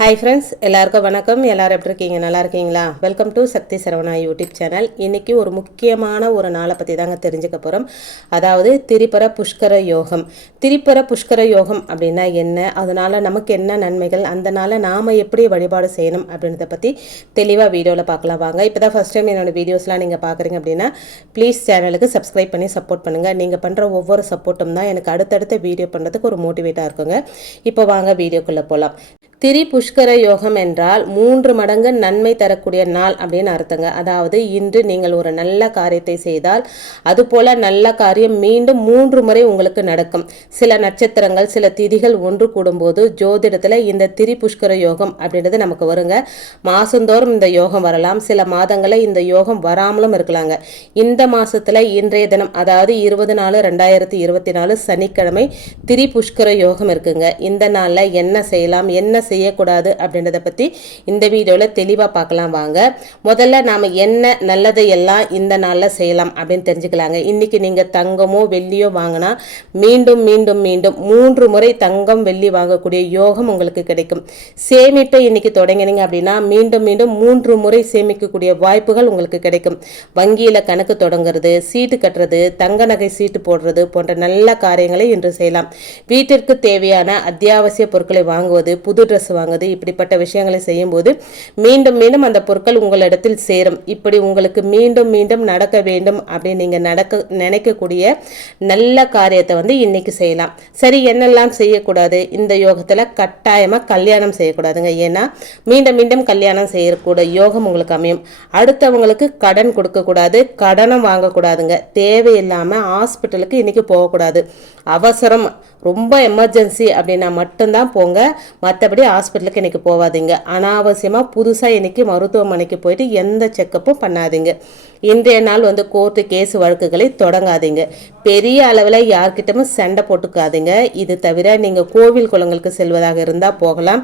Hi friends எல்லாருக்கும் வணக்கம். எல்லாரும் எப்படி இருக்கீங்க? நல்லா இருக்கீங்களா? Welcome to Sakthi Saravana YouTube channel. இன்றைக்கி ஒரு முக்கியமான ஒரு நாளை பற்றி தாங்க தெரிஞ்சுக்க போகிறோம் அதாவது திரிபுர புஷ்கர யோகம். திரிபுர புஷ்கர யோகம் அப்படின்னா என்ன? அதனால் நமக்கு என்ன நன்மைகள்? அந்த நாளை நாம் எப்படி வழிபாடு செய்யணும் அப்படின்றத பற்றி தெளிவாக வீடியோவில் பார்க்கலாம் வாங்க. இப்போ தான் ஃபஸ்ட் டைம் என்னோட வீடியோஸ்லாம் நீங்கள் பார்க்குறீங்க அப்படின்னா ப்ளீஸ் சேனலுக்கு சப்ஸ்கிரைப் பண்ணி சப்போர்ட் பண்ணுங்கள் நீங்கள் பண்ணுற ஒவ்வொரு சப்போர்ட்டும் தான் எனக்கு அடுத்தடுத்த வீடியோ பண்ணுறதுக்கு ஒரு மோட்டிவேட்டாக இருக்குங்க. இப்போ வாங்க வீடியோக்குள்ளே போகலாம் திரி புஷ்கர யோகம் என்றால் மூன்று மடங்கு நன்மை தரக்கூடிய நாள் அப்படின்னு அர்த்தங்க. அதாவது இன்று நீங்கள் ஒரு நல்ல காரியத்தை செய்தால் அதுபோல நல்ல காரியம் மீண்டும் மூன்று முறை உங்களுக்கு நடக்கும். சில நட்சத்திரங்கள் சில திதிகள் ஒன்று கூடும்போது ஜோதிடத்தில் இந்த திரி புஷ்கர யோகம் அப்படின்றது நமக்கு வருங்க. மாதந்தோறும் இந்த யோகம் வரலாம். சில மாதங்களில் இந்த யோகம் வராமலும் இருக்கலாங்க. இந்த மாதத்தில் இன்றைய தினம் அதாவது இருபது நாலு ரெண்டாயிரத்தி இருபத்தி நாலு சனிக்கிழமை திரி புஷ்கர யோகம் இருக்குங்க. இந்த நாளில் என்ன செய்யலாம் என்ன செய்யக்கூடாது அப்படின்றத பற்றி இந்த வீடியோவில் தெளிவாக பார்க்கலாம் வாங்க. முதல்ல நாம் என்ன நல்லதை எல்லாம் இந்த நாளில் செய்யலாம் அப்படின்னு தெரிஞ்சுக்கலாங்க. இன்றைக்கி நீங்கள் தங்கமோ வெள்ளியோ வாங்கினா மீண்டும் மீண்டும் மீண்டும் மூன்று முறை தங்கம் வெள்ளி வாங்கக்கூடிய யோகம் உங்களுக்கு கிடைக்கும். சேமிப்பை இன்னைக்கு தொடங்கினீங்க அப்படின்னா மீண்டும் மீண்டும் மூன்று முறை சேமிக்கக்கூடிய வாய்ப்புகள் உங்களுக்கு கிடைக்கும். வங்கியில் கணக்கு தொடங்குறது சீட்டு கட்டுறது தங்க நகை சீட்டு போடுறது போன்ற நல்ல காரியங்களை இன்று செய்யலாம். வீட்டிற்கு தேவையான அத்தியாவசிய பொருட்களை வாங்குவது புது ட்ரெஸ் வாங்குவது இப்படிப்பட்ட விஷயங்களை செய்யும்போது மீண்டும் மீண்டும் அந்த பொருட்கள் உங்களிடத்தில் சேரும். இப்படி உங்களுக்கு மீண்டும் மீண்டும் நடக்க வேண்டும் அப்படின்னு நீங்கள் நடக்க நினைக்கக்கூடிய நல்ல காரியத்தை வந்து இன்னைக்கு செய்யலாம். சரி என்னெல்லாம் செய்யக்கூடாது? இந்த யோகத்தில் கட்டாயமாக கல்யாணம் செய்யக்கூடாதுங்க. ஏன்னா மீண்டும் மீண்டும் கல்யாணம் செய்யக்கூட யோகம் உங்களுக்கு அமையும். அடுத்தவங்களுக்கு கடன் கொடுக்கக்கூடாது கடனும் வாங்கக்கூடாதுங்க. தேவையில்லாமல் ஹாஸ்பிட்டலுக்கு இன்னைக்கு போகக்கூடாது. அவசரம் ரொம்ப எமர்ஜென்சி அப்படின்னா மட்டும்தான் போங்க. மற்றபடி ஹாஸ்பிட்டலுக்கு இன்றைக்கி போகாதீங்க அனாவசியமாக புதுசாக இன்றைக்கி மருத்துவமனைக்கு போயிட்டு எந்த செக்கப்பும் பண்ணாதீங்க. இன்றைய நாள் வந்து கோர்ட்டு கேஸ் வழக்குகளை தொடங்காதீங்க. பெரிய அளவில் யார்கிட்டமும் சண்டை போட்டுக்காதீங்க. இது தவிர நீங்கள் கோவில் குளங்களுக்கு செல்வதாக இருந்தால் போகலாம்.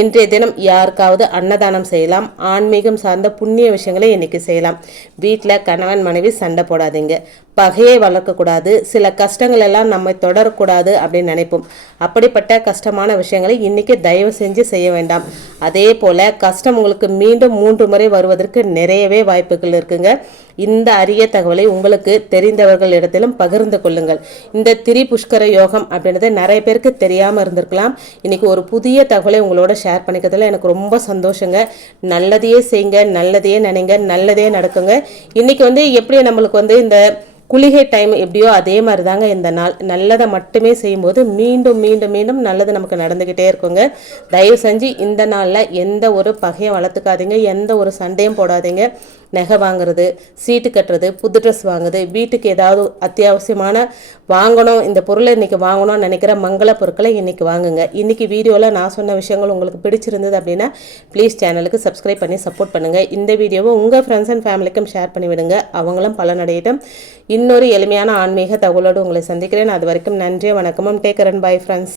இன்றைய தினம் யாருக்காவது அன்னதானம் செய்யலாம். ஆன்மீகம் சார்ந்த புண்ணிய விஷயங்களை இன்றைக்கி செய்யலாம். வீட்டில் கணவன் மனைவி சண்டை போடாதீங்க. பகையை வளர்க்கக்கூடாது சில கஷ்டங்கள் எல்லாம் நம்ம தொடரக்கூடாது அப்படின்னு நினைப்போம். அப்படிப்பட்ட கஷ்டமான விஷயங்களை இன்றைக்கி தயவு செஞ்சு செய்ய வேண்டாம். அதே போல் கஷ்டம் உங்களுக்கு மீண்டும் மூன்று முறை வருவதற்கு நிறையவே வாய்ப்புகள் இருக்குங்க. இந்த அரிய தகவலை உங்களுக்கு தெரிந்தவர்கள் இடத்திலும் பகிர்ந்து கொள்ளுங்கள். இந்த திரி புஷ்கர யோகம் அப்படின்றது நிறைய பேருக்கு தெரியாமல் இருந்திருக்கலாம். இன்றைக்கி ஒரு புதிய தகவலை உங்களோட ஷேர் பண்ணிக்கிறதுல எனக்கு ரொம்ப சந்தோஷங்க. நல்லதையே செய்யுங்க நல்லதையே நினைங்க நல்லதே நடக்குங்க. இன்றைக்கி வந்து எப்படி நம்மளுக்கு வந்து இந்த குளிகை டைம் எப்படியோ அதே மாதிரி தாங்க இந்த நாள். நல்லதை மட்டுமே செய்யும்போது மீண்டும் மீண்டும் மீண்டும் நல்லது நமக்கு நடந்துக்கிட்டே இருக்குங்க. தயவு செஞ்சு இந்த நாளில் எந்த ஒரு பகையும் வளர்த்துக்காதீங்க. எந்த ஒரு சண்டையும் போடாதீங்க. நகை வாங்குறது சீட்டு கட்டுறது புது ட்ரெஸ் வாங்குறது வீட்டுக்கு ஏதாவது அத்தியாவசியமான வாங்கணும் இந்த பொருளை இன்றைக்கி வாங்கணும்னு நினைக்கிற மங்கள பொருட்களை இன்றைக்கி வாங்குங்க. இன்றைக்கி வீடியோவில் நான் சொன்ன விஷயங்கள் உங்களுக்கு பிடிச்சிருந்தது அப்படின்னா ப்ளீஸ் சேனலுக்கு சப்ஸ்கிரைப் பண்ணி சப்போர்ட் பண்ணுங்கள் இந்த வீடியோவை உங்கள் ஃப்ரெண்ட்ஸ் அண்ட் ஃபேமிலிக்கும் ஷேர் பண்ணி விடுங்க அவங்களும் பலனடையட்டும். இன்னொரு எளிமையான ஆன்மீக தகவலோடு உங்களை சந்திக்கிறேன். அது வரைக்கும் நன்றி வணக்கமும். Take and bye friends